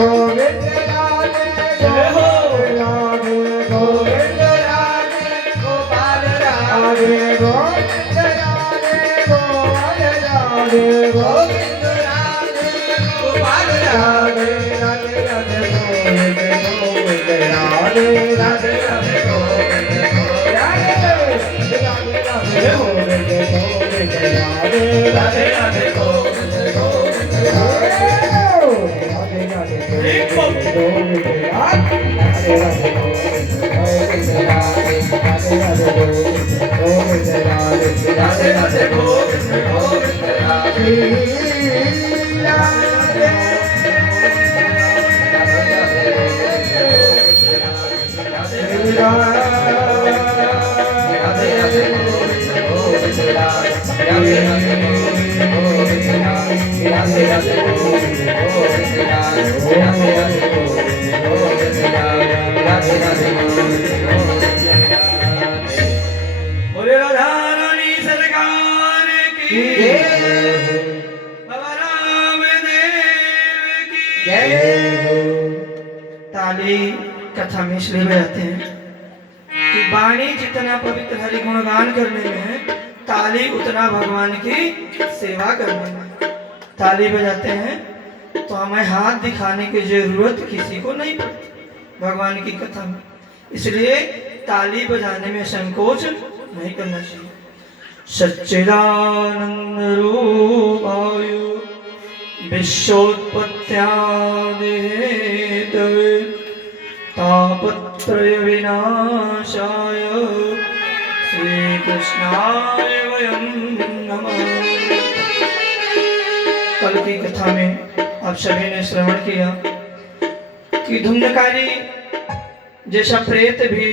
गोविंद राधे जय हो। राधे गोविंद राधे गोपाल राधे गोविंद राधे गोपाल राधे गोविंद राधे गोपाल राधे राधे राधे गोविंद गोविंद राधे राधे राधे गोविंद राधे राधे राधे गोविंद गोविंद राधे राधे राधे गोविंद गोविंद राधे राधे गोविंद राधे राधे गोविंद राधे राधे गोविंद राधे राधे राधे गोविंद गोविंद राधे बोले राधा रानी सरकार की बाबा रामदेव की ताली कथा में इसलिए बजाते हैं कि वाणी जितना पवित्र हरि गुणगान करने में है, ताली उतना भगवान की सेवा करने में। ताली बजाते हैं तो हमें हाथ दिखाने की जरूरत किसी को नहीं पड़ती भगवान की कथा में, इसलिए ताली बजाने में संकोच नहीं करना चाहिए। सच्चिदानंद रूपाय विश्वोत्पत्त्यादि हेतवे तापत्रय विनाशाय श्री कृष्णाय वयं नमः। कल की कथा में आप सभी ने श्रवण किया कि धुंधकारी जैसा प्रेत भी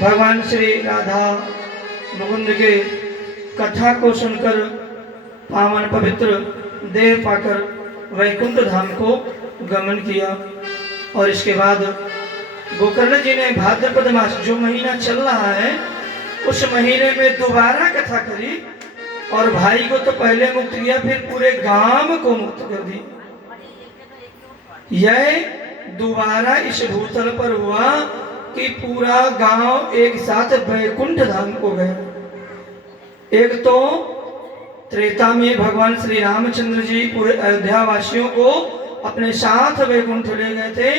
भगवान श्री राधा मुकुंद के कथा को सुनकर पावन पवित्र देह पाकर वैकुंठ धाम को गमन किया। और इसके बाद गोकर्ण जी ने भाद्रपद मास जो महीना चल रहा है उस महीने में दोबारा कथा करी और भाई को तो पहले मुक्त किया, फिर पूरे गांव को मुक्त कर दी। यह दोबारा इस भूतल पर हुआ कि पूरा गांव एक साथ वैकुंठ धाम को गया। एक तो त्रेता में भगवान श्री रामचंद्र जी पूरे अयोध्या वासियों को अपने साथ वैकुंठ ले गए थे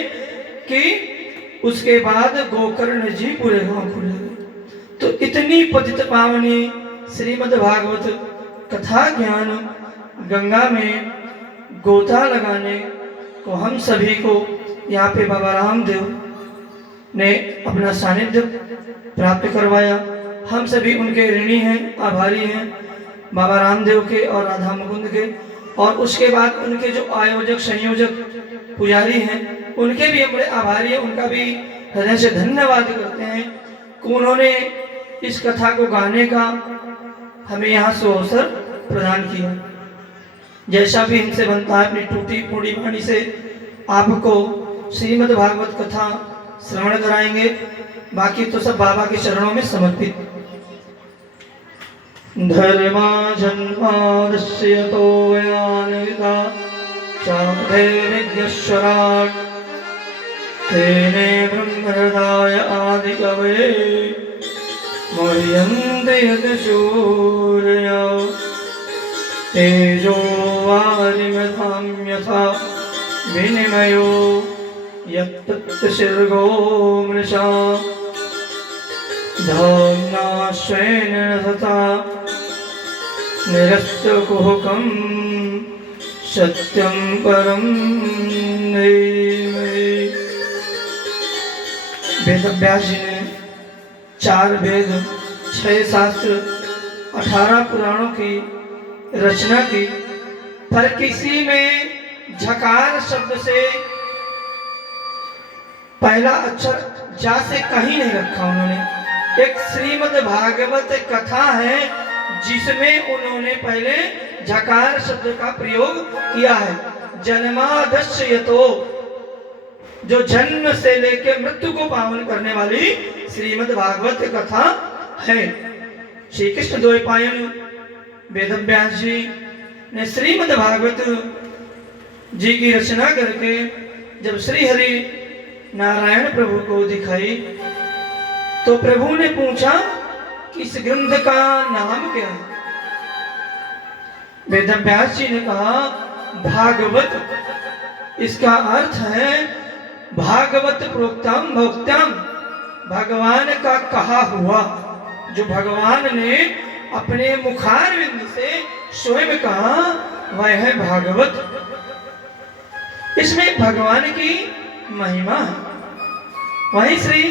कि उसके बाद गोकर्ण जी पूरे गांव को ले गए। तो इतनी पतित पावनी श्रीमद् भागवत कथा ज्ञान गंगा में गोता लगाने को हम सभी को यहाँ पे बाबा रामदेव ने अपना सानिध्य प्राप्त करवाया। हम सभी उनके ऋणी हैं, आभारी हैं बाबा रामदेव के और राधा मुकुंद के। और उसके बाद उनके जो आयोजक संयोजक पुजारी हैं उनके भी हम बड़े आभारी हैं, उनका भी हृदय से धन्यवाद करते हैं कि उन्होंने इस कथा को गाने का हमें यहाँ से अवसर प्रदान किया। जैसा भी इनसे बनता है अपनी टूटी फूटी वाणी से आपको श्रीमद् भागवत कथा श्रवण कराएंगे। बाकी तो सब बाबा के चरणों में समर्पित। धर्मा जन्मादस्य तो यानिता चाधे विद्यश्वराट तेने ब्रह्महृदाय आदि कवे मह्यन्ते यतशूरया तेजो वारिमथां यथा विनिमयो यत्तत्शिर्गो मृषा धाम्ना स्वेन रथता निरस्तकुहकं सत्यं परं धीमहि। वेदव्यास जी ने 4 वेद 6 शास्त्र 18 पुराणों की रचना की, पर किसी में झकार शब्द से पहला अक्षर जा से कहीं नहीं रखा उन्होंने। एक श्रीमद् भागवत कथा है जिसमें उन्होंने पहले झकार शब्द का प्रयोग किया है। जन्मादस्य तो जो जन्म से लेकर मृत्यु को पावन करने वाली श्रीमद् भागवत कथा है। श्री कृष्ण द्वैपायन वेदव्यास जी ने श्रीमद् भागवत जी की रचना करके जब श्री हरि नारायण प्रभु को दिखाई तो प्रभु ने पूछा कि इस ग्रंथ का नाम क्या है। वेदव्यास जी ने कहा भागवत। इसका अर्थ है भागवत प्रोक्तम भोक्तम, भगवान का कहा हुआ, जो भगवान ने अपने मुखारविंद से स्वयं कहा वह है भागवत। इसमें भगवान की महिमा है। वहीं श्री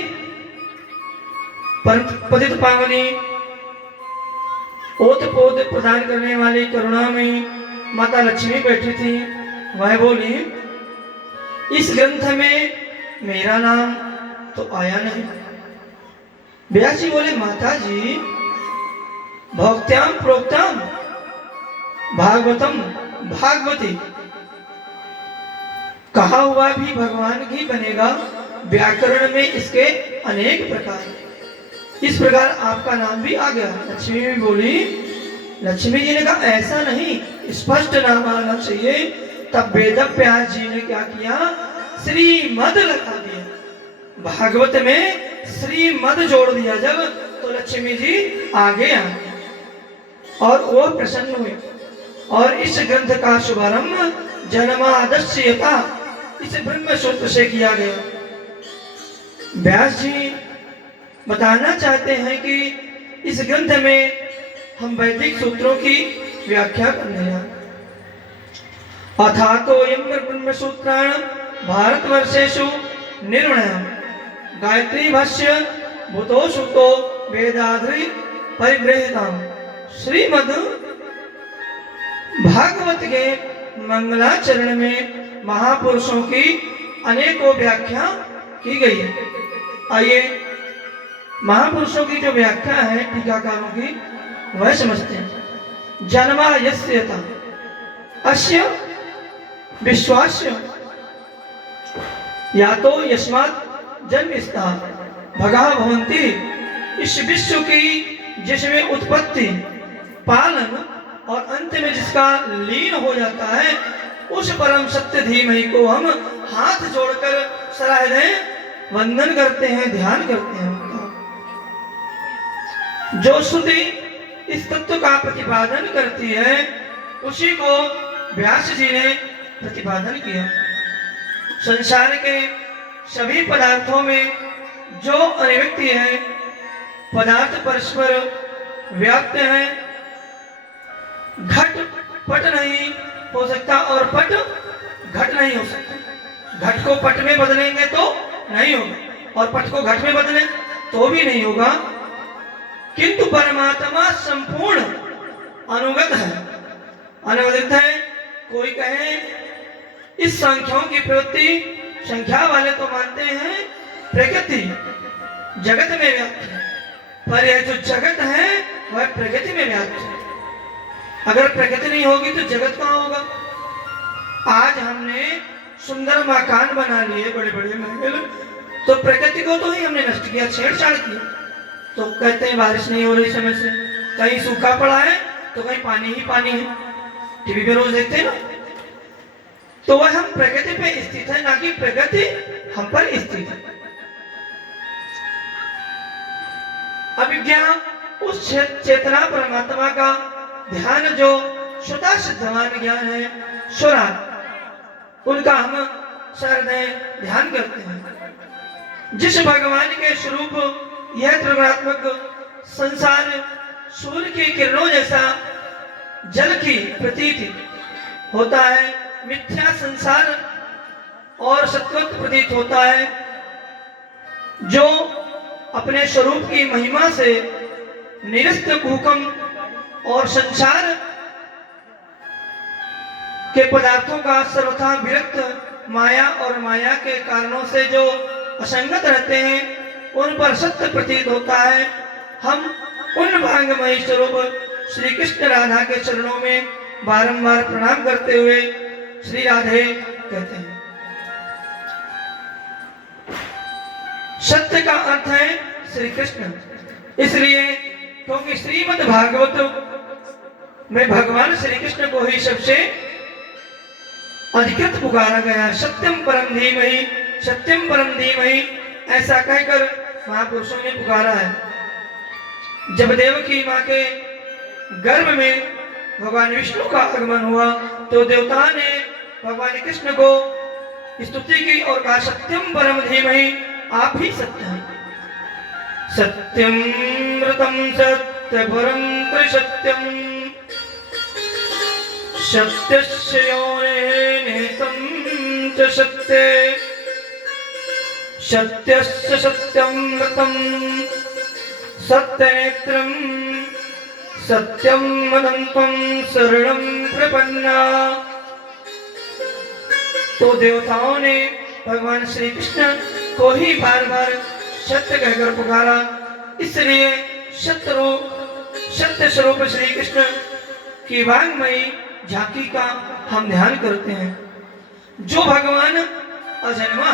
पतित पावनी ओत पोत प्रदान करने वाली करुणा में माता लक्ष्मी बैठी थी। वह बोली इस ग्रंथ में मेरा नाम तो आया नहीं। व्यास जी बोले माता जी भक्त्याम प्रोक्तम भागवतम भागवती, कहा हुआ भी भगवान ही बनेगा। व्याकरण में इसके अनेक प्रकार, इस प्रकार आपका नाम भी आ गया। लक्ष्मी भी बोली, लक्ष्मी जी ने कहा ऐसा नहीं, स्पष्ट नाम आना चाहिए। तब वेदव्यास जी ने क्या किया, श्रीमद लगा दिया। भागवत में श्रीमद जोड़ दिया जब, तो लक्ष्मी जी आगे आ और वो प्रसन्न हुए। और इस ग्रंथ का शुभारंभ जन्मादस्यता इस ब्रह्म सूत्र से किया गया। व्यास जी बताना चाहते हैं कि इस ग्रंथ में हम वैदिक सूत्रों की व्याख्या करने हैं। अथातो यम ब्रह्म सूत्राण भारतवर्षेषु निर्णय गायत्री भाष्य भूतो सुतो वेदाद्रि परिगृहीतम्। श्रीमद् भागवत के मंगलाचरण में महापुरुषों की अनेकों व्याख्या की गई है। आइए महापुरुषों की जो व्याख्या है टीकाकारों की वह समझते हैं। जन्मा यस्यता अस्य विश्वास्य, या तो यस्मात् जन्मस्था भगा भवन्ति, इस विश्व की जिसमें उत्पत्ति पालन और अंत में जिसका लीन हो जाता है, उस परम सत्य धीमहि को हम हाथ जोड़कर सराहते वंदन करते हैं, ध्यान करते हैं। जो श्रुति इस तत्व का प्रतिपादन करती है उसी को व्यास जी ने प्रतिपादन किया। संसार के सभी पदार्थों में जो अभिव्यक्ति है, पदार्थ परस्पर व्याप्त है। घट पट नहीं हो सकता और पट घट नहीं हो सकता। घट को पट में बदलेंगे तो नहीं होगा और पट को घट में बदले तो भी नहीं होगा। किंतु परमात्मा संपूर्ण अनुगत है, अनवधित है। कोई कहे इस संख्याओं की प्रवृत्ति, संख्या वाले तो मानते हैं प्रकृति जगत में व्याप्त है, पर यह जो जगत है वह प्रकृति में व्याप्त है। अगर प्रकृति नहीं होगी तो जगत कहाँ होगा। आज हमने सुंदर मकान बना लिए, बड़े बड़े महल, तो प्रकृति को तो ही हमने नष्ट किया, छेड़छाड़ किया। तो कहते हैं बारिश नहीं हो रही समय से, कहीं सूखा पड़ा है तो कहीं पानी ही पानी है। टीवी पे रोज देखते हैं ना। तो वह हम प्रकृति पे स्थित है, ना कि प्रकृति हम पर स्थित है। अविज्ञा उस चेतना परमात्मा का ध्यान जो शुद्ध सिद्धवान ज्ञान है, सुरा, उनका हम श्रद्धेय ध्यान करते हैं। जिस भगवान के स्वरूप यह त्रिगुणात्मक संसार सूर्य की किरणों जैसा जल की प्रतीति होता है, मिथ्या संसार और सत्वत प्रतीत होता है, जो अपने स्वरूप की महिमा से निरस्त भूकंप और संसार के पदार्थों का सर्वथा विरक्त माया और माया के कारणों से जो असंगत रहते हैं उन पर सत्य प्रतीत होता है। हम उन भांगमयी स्वरूप श्री कृष्ण राधा के चरणों में बारंबार प्रणाम करते हुए श्री राधे कहते हैं। सत्य का अर्थ है श्री कृष्ण, इसलिए क्योंकि श्रीमद् भागवत में भगवान श्री कृष्ण को ही सबसे अधिकृत पुकारा गया, सत्यम परम धीमहि, सत्यम परम धीमहि, ऐसा कहकर महापुरुषों ने पुकारा है। जब देवकी माँ के गर्भ में भगवान विष्णु का आगमन हुआ तो देवता ने भगवान कृष्ण को स्तुति की और कहा, सत्यम परम धीमहि, आप ही सत्य हैं। सत्यम मृतम सत्य परम त्रिसत्यम, सत्यस्य योनिः निहितं च सत्ये, सत्यस्य सत्यं मृतं सत्यनेत्रं सत्यम अनंतं शरणं प्रपन्ना। तो देवताओं ने भगवान श्री कृष्ण को ही बार बार सत्य कहकर पुकारा, इसलिए सत्य स्वरूप श्री कृष्ण की वांगमयी झांकी का हम ध्यान करते हैं। जो भगवान अजन्मा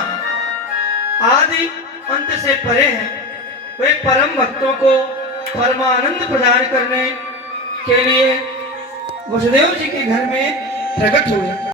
आदि अंत से परे हैं, वे परम भक्तों को परमानंद प्रदान करने के लिए वसुदेव जी के घर में प्रकट हुए।